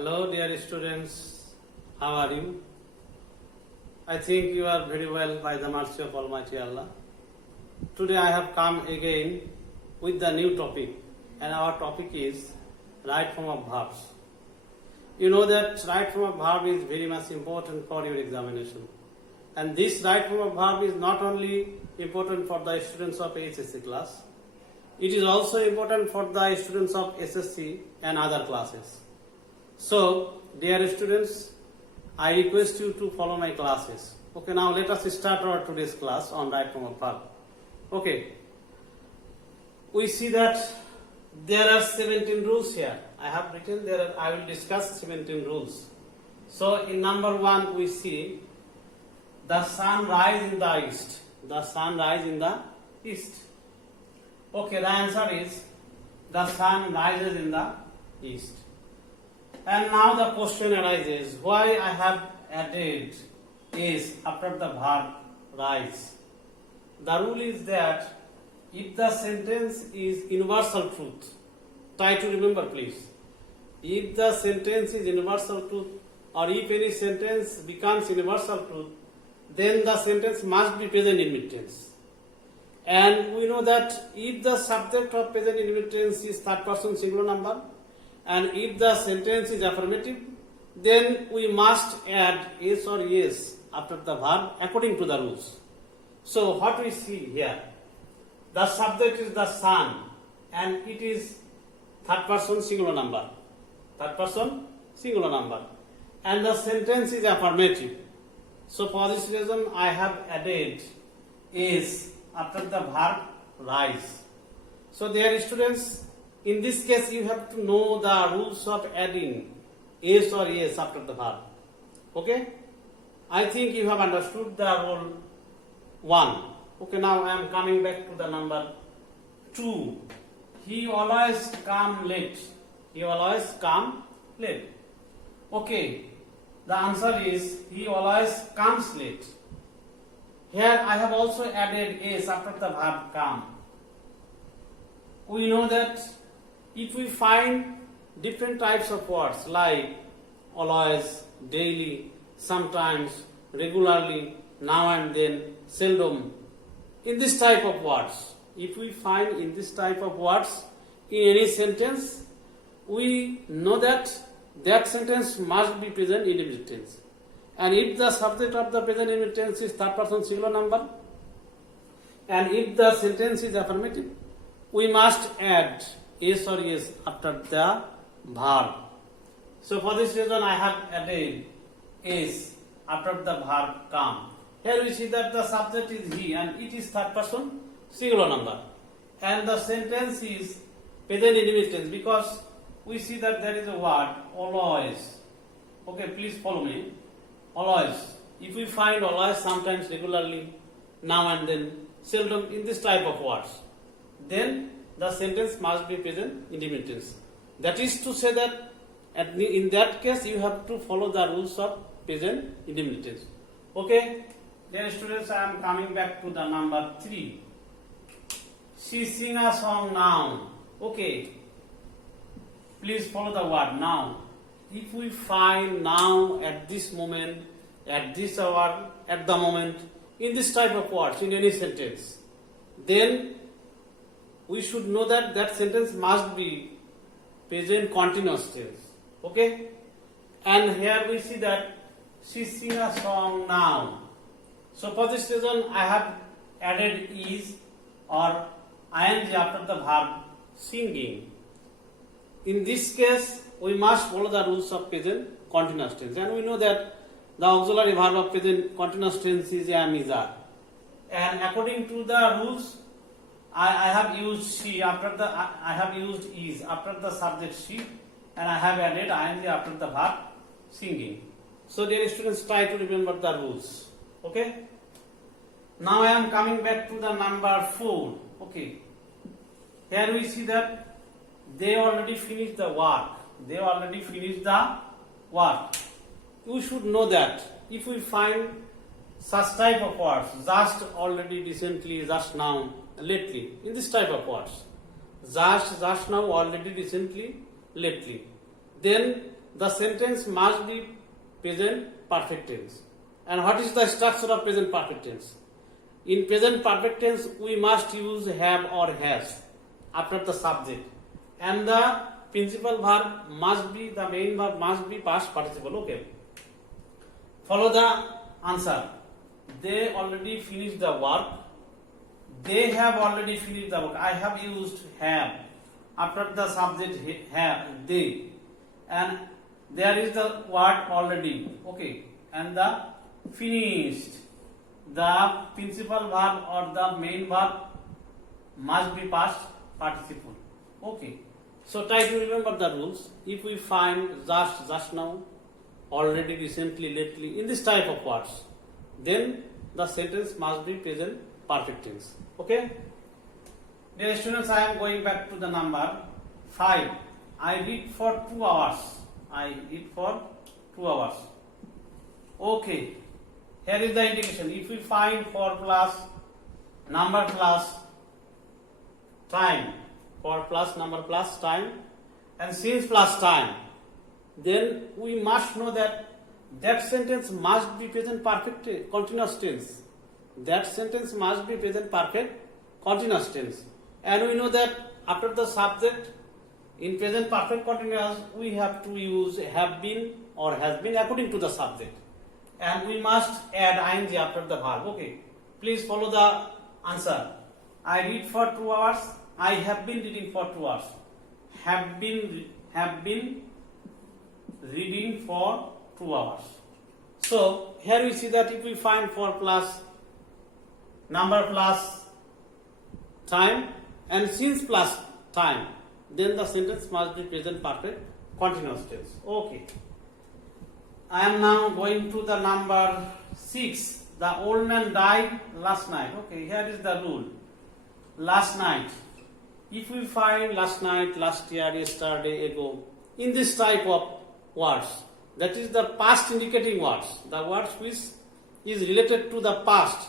Hello, dear students. How are you? I think you are very well by the mercy of Almighty Allah. Today I have come again with the new topic, and our topic is right form of verbs. You know that right form of verb is very much important for your examination. And this right form of verb is not only important for the students of HSC class, it is also important for the students of SSC and other classes. So, dear students, I request you to follow my classes. Okay, now let us start our today's class on right form of verb. Okay, we see that there are 17 rules here. I have written there. I will discuss 17 rules. So, in number 1, we see the sun rise in the east. The sun rise in the east. Okay, the answer is the sun rises in the east. And now the question arises, why I have added is after the verb rise. The rule is that if the sentence is universal truth, try to remember please. If the sentence is universal truth, or if any sentence becomes universal truth, then the sentence must be present in mid tense. And we know that if the subject of present indefinite tense is third person singular number, and if the sentence is affirmative, then we must add yes or yes after the verb according to the rules. So what we see here, the subject is the sun and it is third person singular number. Third person singular number. And the sentence is affirmative. So for this reason I have added is after the verb rise. So dear students, in this case you have to know the rules of adding yes or yes after the verb. Okay? I think you have understood the rule 1. Okay, now I am coming back to the number 2. He always come late. He always come late. Okay, the answer is he always comes late. Here I have also added yes after the verb come. We know that if we find different types of words like always, daily, sometimes, regularly, now and then, seldom, in this type of words, if we find in this type of words in any sentence, we know that that sentence must be present in indefinite tense. And if the subject of the present indefinite tense is third person singular number, and if the sentence is affirmative, we must add yes or yes after the verb. So for this reason I have added yes after the verb come. Here we see that the subject is he and it is third person singular number. And the sentence is present indefinite tense because we see that there is a word always. Okay, please follow me. Always. If we find always, sometimes, regularly, now and then, seldom in this type of words, then the sentence must be present indefinite tense. That is to say that in that case you have to follow the rules of present indefinite tense. Okay, dear students, I am coming back to the number 3. She sing a song now. Okay, please follow the word now. If we find now, at this moment, at this hour, at the moment, in this type of words, in any sentence, then we should know that that sentence must be present continuous tense. Okay? And here we see that she sing a song now. So for this reason, I have added is or ing after the verb singing. In this case, we must follow the rules of present continuous tense, and we know that the auxiliary verb of present continuous tense is am, is, are. And according to the rules, I have used she after the I have used is after the subject she, and I have added ing after the verb singing. So dear students, try to remember the rules. Okay. Now I am coming back to the number 4. Okay. Here we see that they already finished the work. They already finished the work. You should know that if we find such type of words, just, already, recently, just now, lately, in this type of words, just now, already, recently, lately, then the sentence must be present perfect tense. And what is the structure of present perfect tense? In present perfect tense, we must use have or has after the subject, and the principal verb must be, the main verb must be past participle. Okay. Follow the answer. They already finished the work. They have already finished the work. I have used have after the subject have, they, and there is the word already. Okay, and the finished. The principal verb or the main verb must be past participle. Okay. So try to remember the rules. If we find just now, already, recently, lately, in this type of words, then the sentence must be present perfect tense. Okay? Dear students, I am going back to the number 5. I read for 2 hours. I read for 2 hours. Okay. Here is the indication. If we find for plus number plus time, for plus number plus time, and since plus time, then we must know that that sentence must be present perfect continuous tense. That sentence must be present perfect continuous tense. And we know that after the subject in present perfect continuous, we have to use have been or has been according to the subject. And we must add ing after the verb. Okay. Please follow the answer. I read for 2 hours. I have been reading for 2 hours. Have been reading for 2 hours. So here we see that if we find for plus number plus time and since plus time, then the sentence must be present perfect continuous tense. Okay. I am now going to the number 6. The old man died last night. Okay, here is the rule. Last night. If we find last night, last year, yesterday, ago, in this type of words, that is the past indicating words, the words which is related to the past,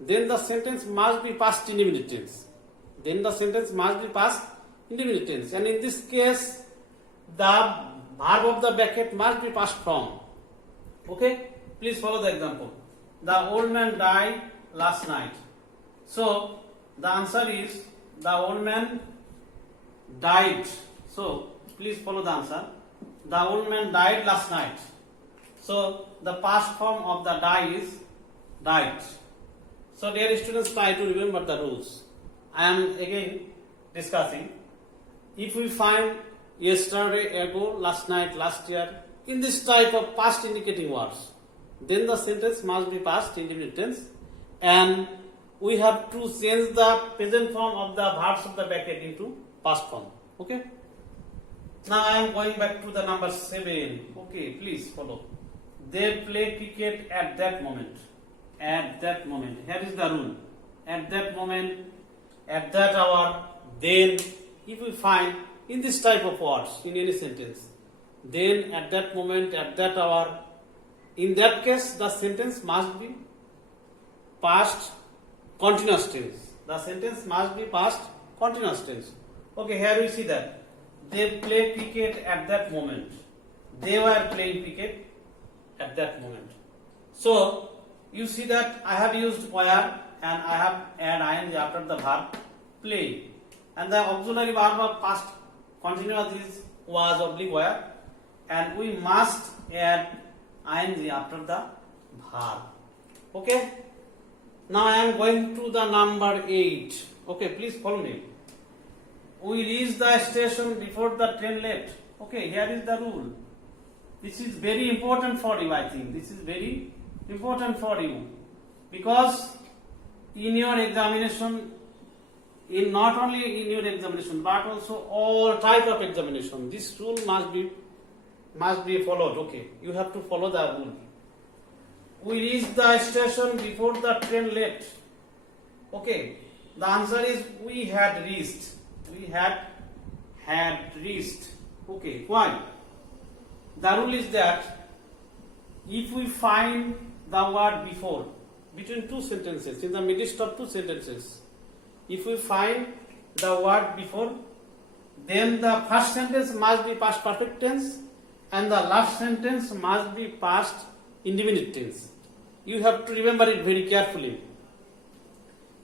then the sentence must be past indefinite tense. Then the sentence must be past indefinite tense. And in this case, the verb of the bracket must be past form. Okay, please follow the example. The old man died last night. So the answer is the old man died. So please follow the answer. The old man died last night. So the past form of the die is died. So dear students, try to remember the rules. I am again discussing. If we find yesterday, ago, last night, last year, in this type of past indicating words, then the sentence must be past indefinite tense, and we have to change the present form of the verbs of the bracket into past form. Okay. Now I am going back to the number 7. Okay, please follow. They play cricket at that moment. At that moment. Here is the rule. At that moment, at that hour, then, if we find in this type of words in any sentence, then, at that moment, at that hour, in that case the sentence must be past continuous tense. The sentence must be past continuous tense. Okay, here we see that they play cricket at that moment. They were playing cricket at that moment. So you see that I have used where and I have add ing after the verb play, and the auxiliary verb of past continuous is was oblique where, and we must add ing after the verb. Okay. Now I am going to the number 8. Okay, please follow me. We reached the station before the train left. Okay, here is the rule. This is very important for you, I think. This is very important for you, because in your examination, in not only in your examination but also all type of examination, this rule must be followed. Okay, you have to follow the rule. We reached the station before the train left. Okay, the answer is we had reached. We had reached. Okay, why? The rule is that if we find the word before, between two sentences, in the midst of two sentences, if we find the word before, then the first sentence must be past perfect tense and the last sentence must be past indefinite tense. You have to remember it very carefully.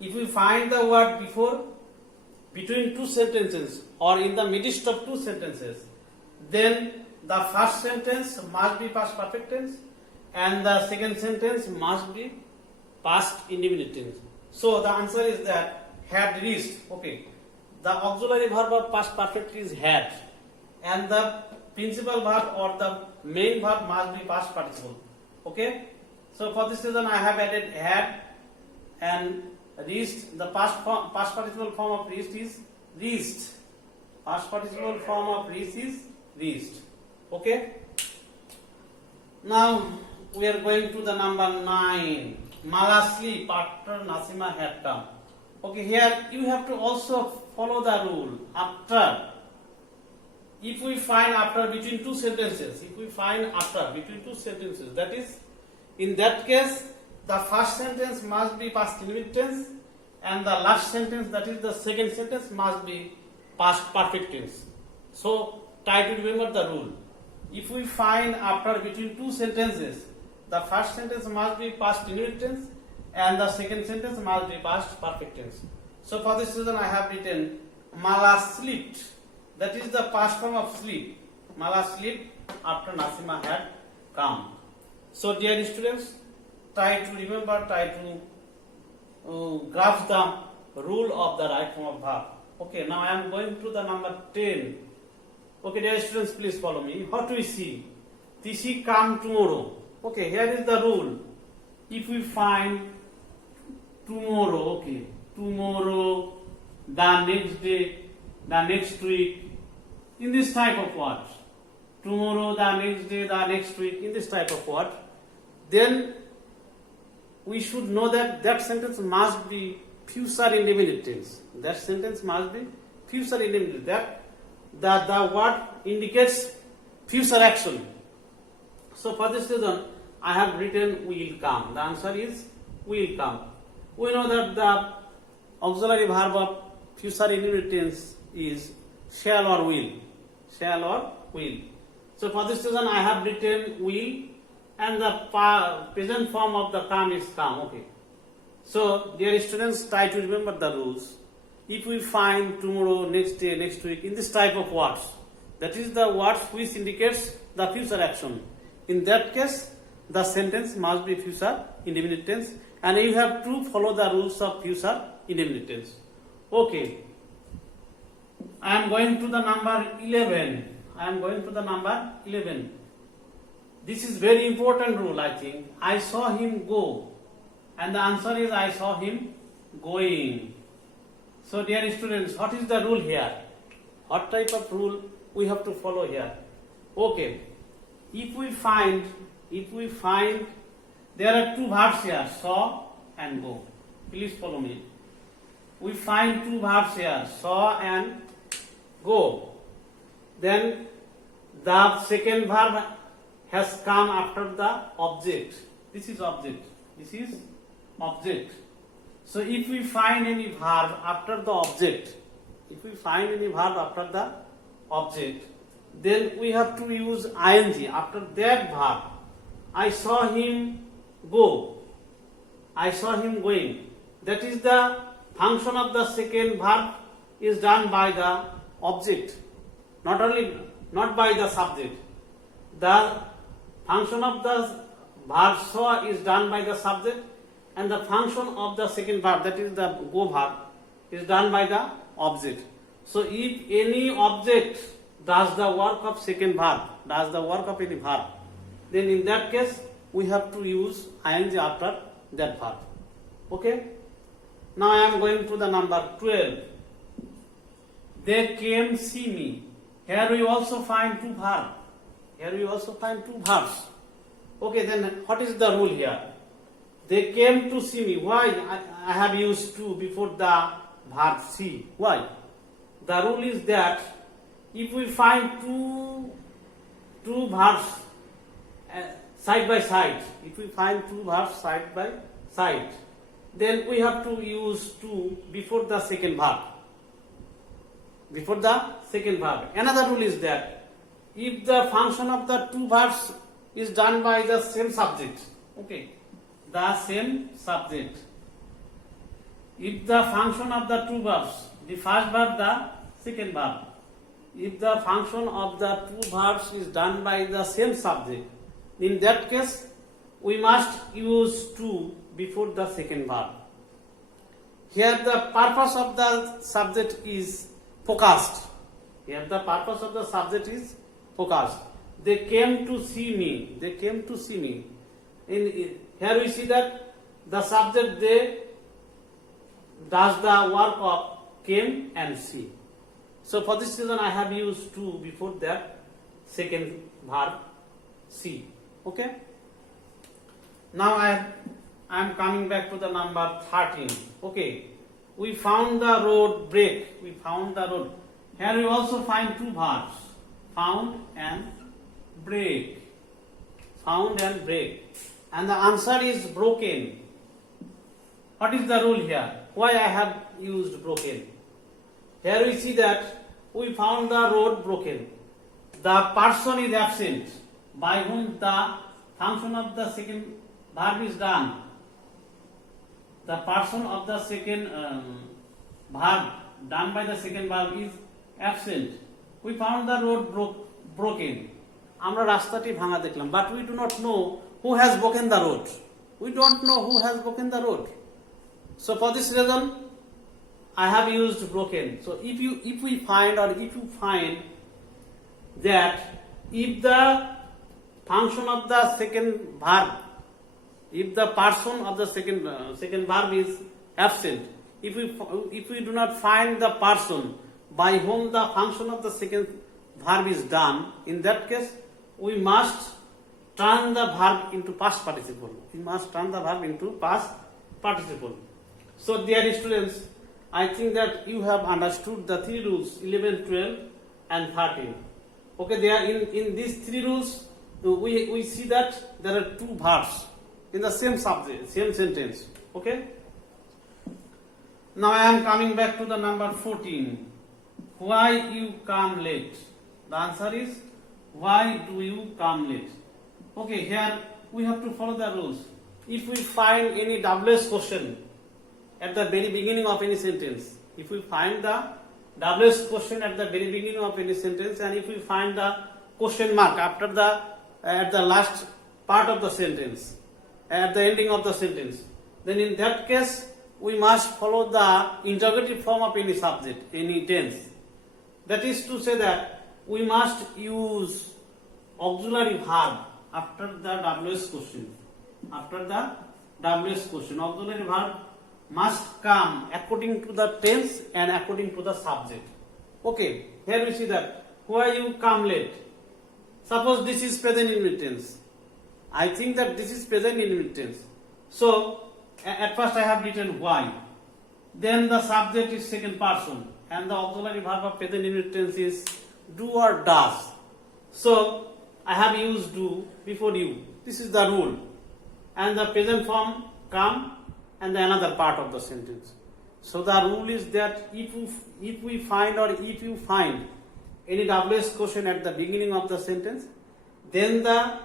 If we find the word before, between two sentences or in the midst of two sentences, then the first sentence must be past perfect tense and the second sentence must be past indefinite tense. So the answer is that had reached. Okay, the auxiliary verb of past perfect is had, and the principal verb or the main verb must be past participle. Okay, so for this reason I have added had and reached. The past participle form of reached is reached. Past participle form of reached is reached. Okay. Now we are going to the number 9. Mala sleep after Nasima had come. Okay, here you have to also follow the rule. After, if we find after between two sentences, that is, in that case, the first sentence must be past indefinite tense and the last sentence, that is the second sentence, must be past perfect tense. So try to remember the rule. If we find after between two sentences, the first sentence must be past indefinite tense and the second sentence must be past perfect tense. So for this reason I have written Mala slept. That is the past form of sleep. Mala slept after Nasima had come. So dear students, try to remember, try to grasp the rule of the right form of verb. Okay, now I am going to the number 10. Okay, dear students, please follow me. What we see? Tishi come tomorrow. Okay, here is the rule. If we find tomorrow, okay, tomorrow, the next day, the next week, in this type of words, tomorrow, the next day, the next week, in this type of word, then we should know that that sentence must be future indefinite tense. That sentence must be future indefinite. That the word indicates future action. So for this reason, I have written will come. The answer is will come. We know that the auxiliary verb of future indefinite tense is shall or will. Shall or will. So for this reason, I have written will and the present form of the come is come. Okay. So dear students, try to remember the rules. If we find tomorrow, next day, next week, in this type of words, that is the words which indicates the future action. In that case, the sentence must be future indefinite tense, and you have to follow the rules of future indefinite tense. Okay. I am going to the number 11. This is very important rule, I think. I saw him go. And the answer is I saw him going. So dear students, what is the rule here? What type of rule we have to follow here? Okay. If we find there are two verbs here, saw and go. Please follow me. We find two verbs here, saw and go. Then the second verb has come after the object. This is object. This is object. So if we find any verb after the object, then we have to use ing after that verb. I saw him go. I saw him going. That is the function of the second verb is done by the object, not by the subject. The function of the verb saw is done by the subject, and the function of the second verb, that is the go verb, is done by the object. So if any object does the work of second verb, does the work of any verb, then in that case we have to use ing after that verb. Okay? Now I am going to the number 12. They came see me. Here we also find two verbs. Okay, then what is the rule here? They came to see me. Why I have used to before the verb see? Why? The rule is that if we find two verbs side by side, then we have to use to before the second verb. Another rule is that if the function of the two verbs is done by the same subject, okay, the same subject. If the function of the two verbs, the first verb, the second verb, if the function of the two verbs is done by the same subject, in that case, we must use to before the second verb. Here the purpose of the subject is focused. Here the purpose of the subject is focused. They came to see me. They came to see me. Here we see that the subject they does the work of came and see. So for this reason I have used to before that second verb see. Okay. Now I am coming back to the number 13. Okay. We found the road break. We found the road. Here we also find two verbs. Found and break. Found and break. And the answer is broken. What is the rule here? Why I have used broken? Here we see that we found the road broken. The person is absent by whom the function of the second verb is done. The person of the second verb done by the second verb is absent. We found the road broken. আমরা রাস্তাটি ভাঙা দেখলাম, but we do not know who has broken the road. We don't know who has broken the road. So for this reason, I have used broken. So if we find or if you find that if the function of the second verb, if the person of the second verb is absent, if we do not find the person by whom the function of the second verb is done, in that case we must turn the verb into past participle. We must turn the verb into past participle. So dear students, I think that you have understood the three rules 11, 12 and 13. Okay, there in these three rules we see that there are two verbs in the same subject, same sentence. Okay. Now I am coming back to the number 14. Why you come late? The answer is why do you come late? Okay, here we have to follow the rules. If we find any WH question at the very beginning of any sentence, if we find the WH question at the very beginning of any sentence, and if we find the question mark after the at the last part of the sentence, at the ending of the sentence, then in that case we must follow the interrogative form of any subject, any tense. That is to say that we must use auxiliary verb after the WH question. After the WH question, auxiliary verb must come according to the tense and according to the subject. Okay, here we see that why you come late. Suppose this is present indefinite tense. I think that this is present indefinite tense. So at first I have written why. Then the subject is second person and the auxiliary verb of present indefinite tense is do or does. So I have used do before you. This is the rule. And the present form come and the another part of the sentence. So the rule is that if we find or if you find any WH question at the beginning of the sentence, then the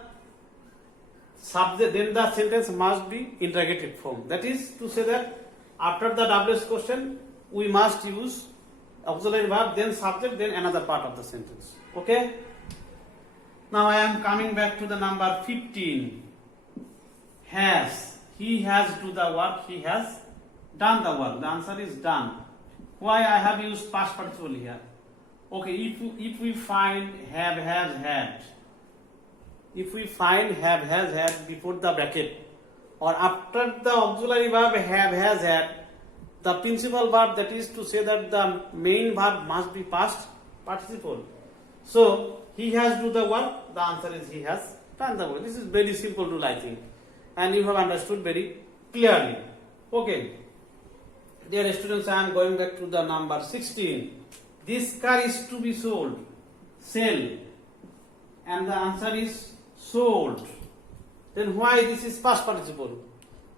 subject, then the sentence must be interrogative form. That is to say that after the WH question we must use auxiliary verb, then subject, then another part of the sentence. Okay. Now I am coming back to the number 15. Has. He has do the work. He has done the work. The answer is done. Why I have used past participle here? Okay, if we find have, has, had, if we find have, has, had before the bracket or after the auxiliary verb have, has, had, the principal verb, that is to say that the main verb must be past participle. So he has do the work. The answer is he has done the work. This is very simple rule, I think, and you have understood very clearly. Okay, dear students, I am going back to the number 16. This car is to be sold. Sell, and the answer is sold. Then why this is past participle?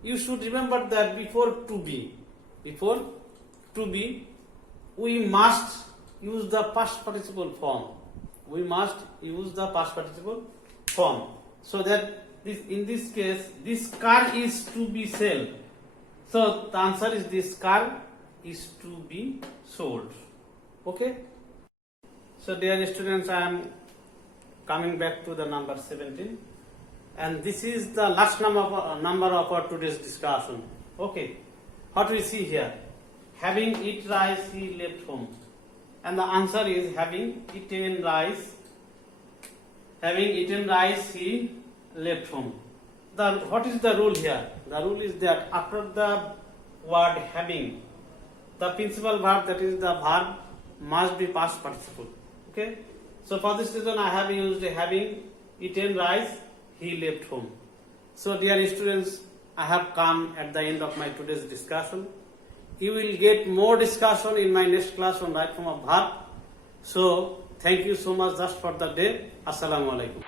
You should remember that before to be, we must use the past participle form. we must use the past participle form. So that in this case, this car is to be sold. So the answer is this car is to be sold. Okay. So dear students, I am coming back to the number 17, and this is the last number of our today's discussion. Okay. What we see here? Having eaten rice, he left home. And the answer is having eaten rice. Having eaten rice, he left home. What is the rule here? The rule is that after the word having, the principal verb, that is the verb, must be past participle. Okay. So for this reason, I have used having eaten rice, he left home. So dear students, I have come at the end of my today's discussion. You will get more discussion in my next class on right form of verb. So thank you so much just for the day. Assalamu alaikum.